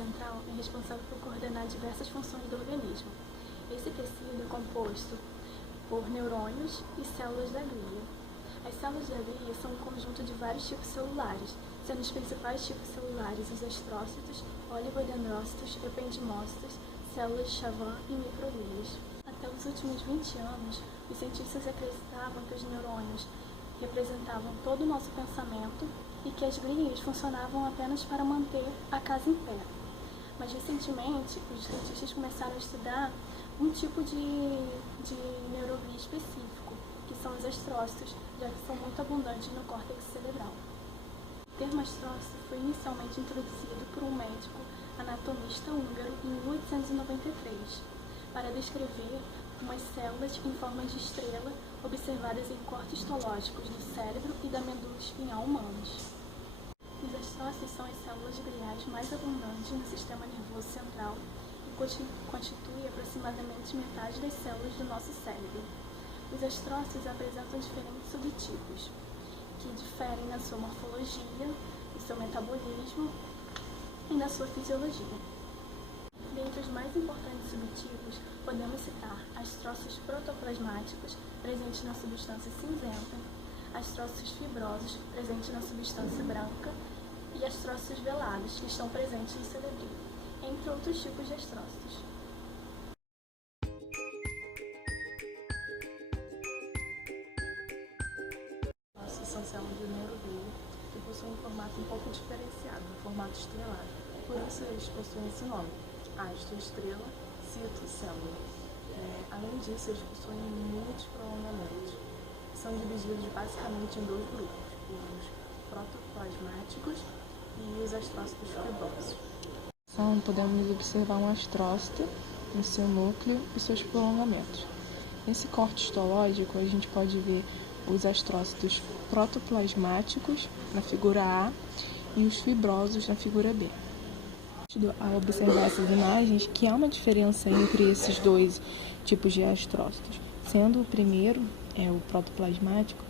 central é responsável por coordenar diversas funções do organismo. Esse tecido é composto por neurônios e células da glia. As células da glia são um conjunto de vários tipos celulares, sendo os principais tipos celulares os astrócitos, oligodendrócitos, ependimócitos, células Schwann e microglias. Até os últimos 20 anos, os cientistas acreditavam que os neurônios representavam todo o nosso pensamento e que as glias funcionavam apenas para manter a casa em pé. Mas recentemente, os cientistas começaram a estudar um tipo de neuroglia específico, que são os astrócitos, já que são muito abundantes no córtex cerebral. O termo astrócito foi inicialmente introduzido por um médico anatomista húngaro em 1893, para descrever umas células em forma de estrela observadas em cortes histológicos do cérebro e da medula espinhal humanos. Os astrócitos são as células gliais mais abundantes no sistema nervoso central e constituem aproximadamente metade das células do nosso cérebro. Os astrócitos apresentam diferentes subtipos, que diferem na sua morfologia, no seu metabolismo e na sua fisiologia. Dentre os mais importantes subtipos, podemos citar astrócitos protoplasmáticos, presentes na substância cinzenta, astrócitos fibrosos, presentes na substância branca, e astrócitos velados, que estão presentes no cerebelo, entre outros tipos de astrócitos. Astrócitos são células do neuroglia que possuem um formato um pouco diferenciado, um formato estelar. Por isso eles possuem esse nome: astro, estrela, cito, célula. Além disso, eles possuem muitos prolongamentos. São divididos basicamente em dois grupos: os protoplasmáticos e os astrócitos fibrosos. Podemos observar um astrócito no seu núcleo e seus prolongamentos. Nesse corte histológico, a gente pode ver os astrócitos protoplasmáticos na figura A e os fibrosos na figura B. Ao observar essas imagens, que há uma diferença entre esses dois tipos de astrócitos. Sendo o primeiro, o protoplasmático,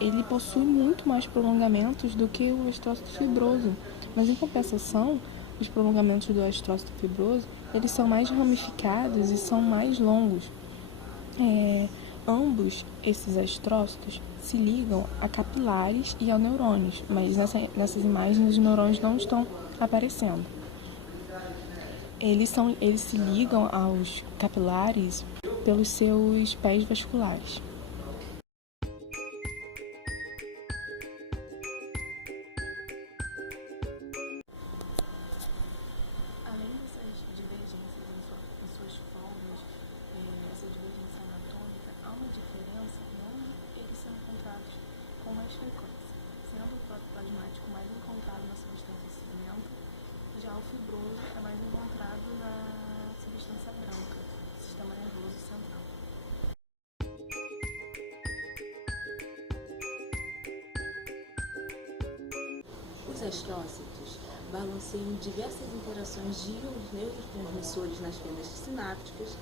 ele possui muito mais prolongamentos do que o astrócito fibroso, mas em compensação, os prolongamentos do astrócito fibroso, eles são mais ramificados e são mais longos. Ambos esses astrócitos se ligam a capilares e a neurônios, mas nessas imagens os neurônios não estão aparecendo. Eles se ligam aos capilares pelos seus pés vasculares. Além dessas divergências em suas formas, essa divergência anatômica, há uma diferença em onde eles são encontrados com mais frequência, sendo o protoplasmático mais encontrado na substância cinzenta, já o fibroso é mais encontrado na substância branca, do sistema nervoso central. Os astrócitos balanceiam diversas interações de neurotransmissores nas fendas sinápticas,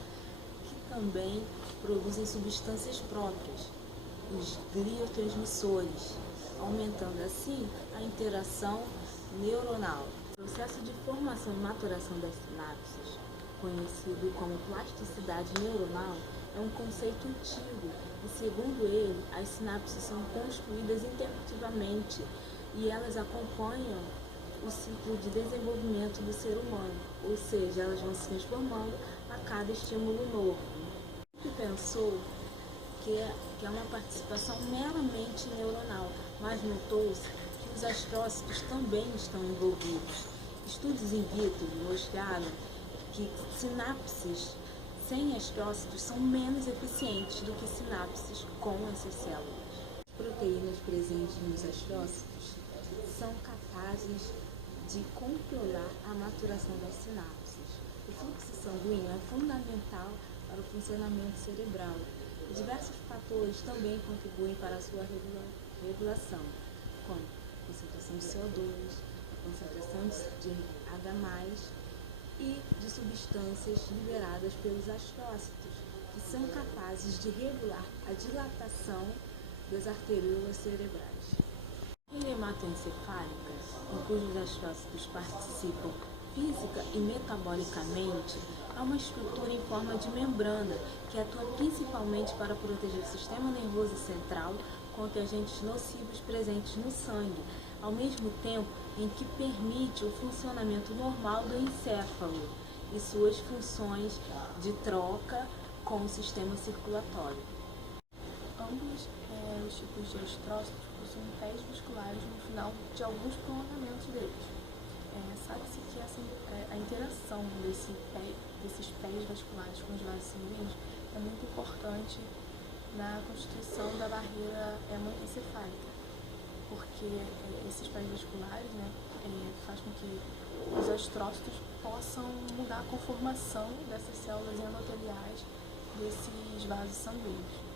que também produzem substâncias próprias, os gliotransmissores, aumentando assim a interação neuronal. O processo de formação e maturação das sinapses, conhecido como plasticidade neuronal, é um conceito antigo e, segundo ele, as sinapses são construídas interruptivamente e elas acompanham o ciclo de desenvolvimento do ser humano, ou seja, elas vão se transformando a cada estímulo novo. Ele pensou que é uma participação meramente neuronal, mas notou-se que os astrócitos também estão envolvidos. Estudos in vitro mostraram que sinapses sem astrócitos são menos eficientes do que sinapses com essas células. As proteínas presentes nos astrócitos são capazes de controlar a maturação das sinapses. O fluxo sanguíneo é fundamental para o funcionamento cerebral. Diversos fatores também contribuem para a sua regulação, como a concentração de CO2, a concentração de H+, e de substâncias liberadas pelos astrócitos, que são capazes de regular a dilatação das arteriolas cerebrais. Em hematoencefálicas, em cujos astrócitos participam física e metabolicamente, há uma estrutura em forma de membrana que atua principalmente para proteger o sistema nervoso central contra agentes nocivos presentes no sangue, ao mesmo tempo em que permite o funcionamento normal do encéfalo e suas funções de troca com o sistema circulatório. Ambos os tipos de astrócitos possuem pés musculares no final de alguns prolongamentos deles. Sabe-se que a interação desses pés vasculares com os vasos sanguíneos é muito importante na constituição da barreira hemoencefálica, porque esses pés vasculares faz com que os astrócitos possam mudar a conformação dessas células endoteliais desses vasos sanguíneos.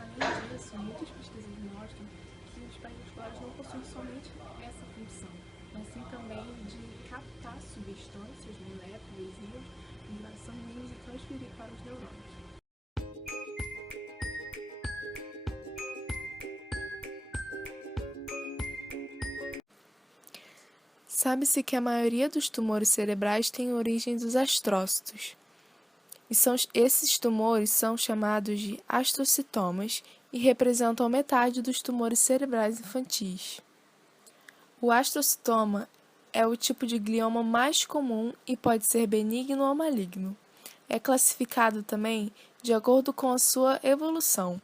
Além disso, muitas pesquisas mostram que os pés vasculares não possuem somente essa função, mas sim também de captar substâncias, moléculas, íons, nos vasos sanguíneos e transferir para os neurônios. Sabe-se que a maioria dos tumores cerebrais tem origem dos astrócitos. Esses tumores são chamados de astrocitomas e representam metade dos tumores cerebrais infantis. O astrocitoma é o tipo de glioma mais comum e pode ser benigno ou maligno. É classificado também de acordo com a sua evolução,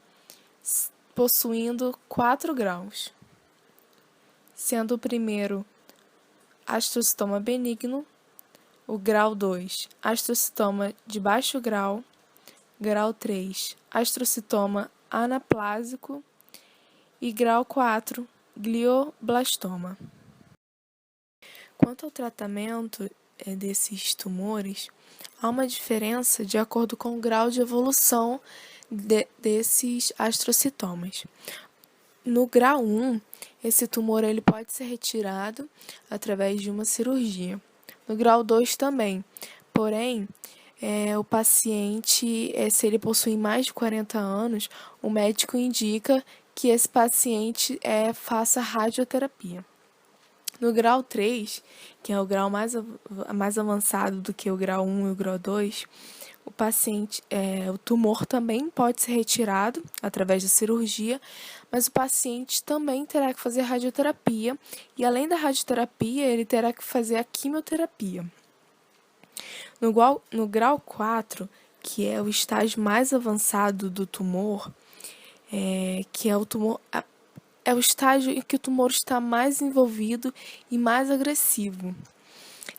possuindo 4 graus, sendo o primeiro astrocitoma benigno, o grau 2, astrocitoma de baixo grau, grau 3, astrocitoma anaplásico e grau 4, glioblastoma. Quanto ao tratamento desses tumores, há uma diferença de acordo com o grau de evolução desses astrocitomas. No grau 1, esse tumor ele pode ser retirado através de uma cirurgia. No grau 2 também, porém, o paciente, se ele possui mais de 40 anos, o médico indica que esse paciente faça radioterapia. No grau 3, que é o grau mais avançado do que o grau 1 e o grau 2, o tumor também pode ser retirado através da cirurgia, mas o paciente também terá que fazer radioterapia e, além da radioterapia, ele terá que fazer a quimioterapia. No grau 4, que é o estágio mais avançado do tumor, que é o estágio em que o tumor está mais envolvido e mais agressivo.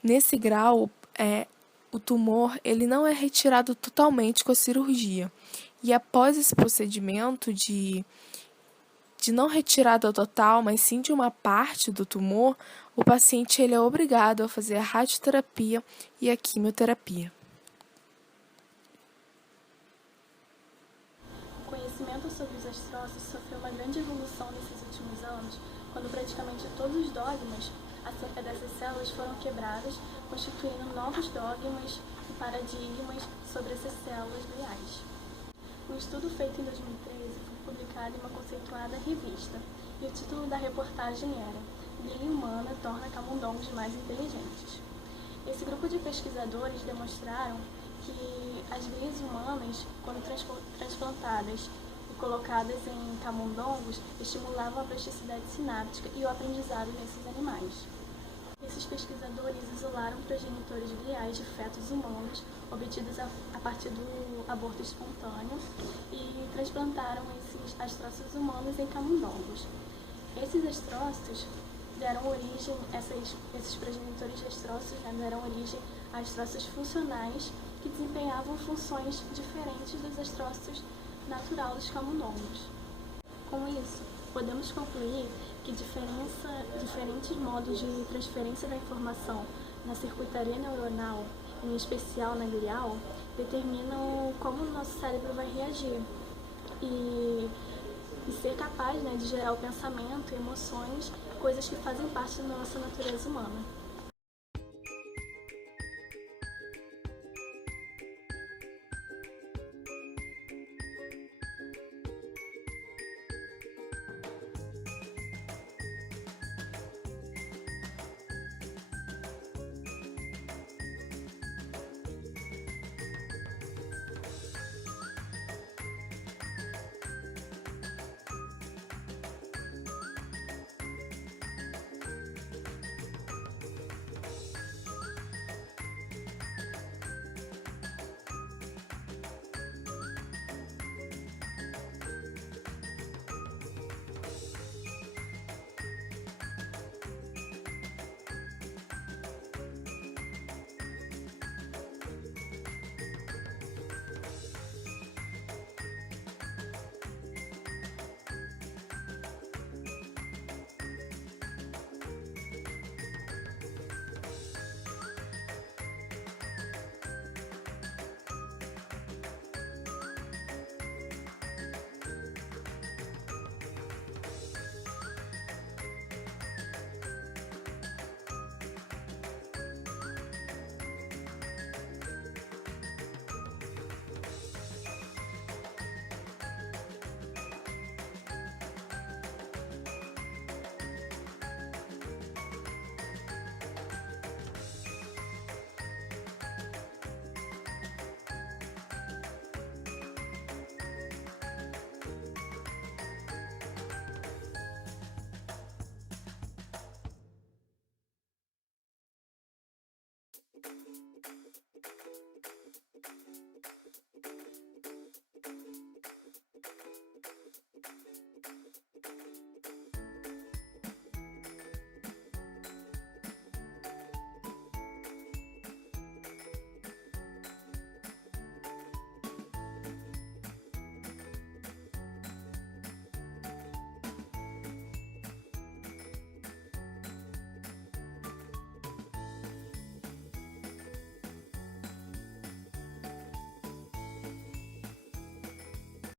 Nesse grau, o tumor ele não é retirado totalmente com a cirurgia. E após esse procedimento de não retirada total, mas sim de uma parte do tumor, o paciente ele é obrigado a fazer a radioterapia e a quimioterapia. O conhecimento sobre os astrócitos sofreu uma grande evolução nesses últimos anos, quando praticamente todos os dogmas acerca dessas células foram quebrados, constituindo novos dogmas e paradigmas sobre essas células gliais. Um estudo feito em 2013 foi publicado em uma conceituada revista, e o título da reportagem era "Glia humana torna camundongos mais inteligentes". Esse grupo de pesquisadores demonstraram que as glias humanas, quando transplantadas e colocadas em camundongos, estimulavam a plasticidade sináptica e o aprendizado nesses animais. Esses pesquisadores isolaram progenitores gliais de fetos humanos obtidos a partir do aborto espontâneo e transplantaram esses astrócitos humanos em camundongos. Esses astrócitos deram origem, esses progenitores de astrócitos deram origem a astrócitos funcionais que desempenhavam funções diferentes dos astrócitos naturais dos camundongos. Com isso, podemos concluir que diferentes modos de transferência da informação na circuitaria neuronal, em especial na glial, determinam como o nosso cérebro vai reagir e ser capaz de gerar o pensamento, emoções, coisas que fazem parte da nossa natureza humana.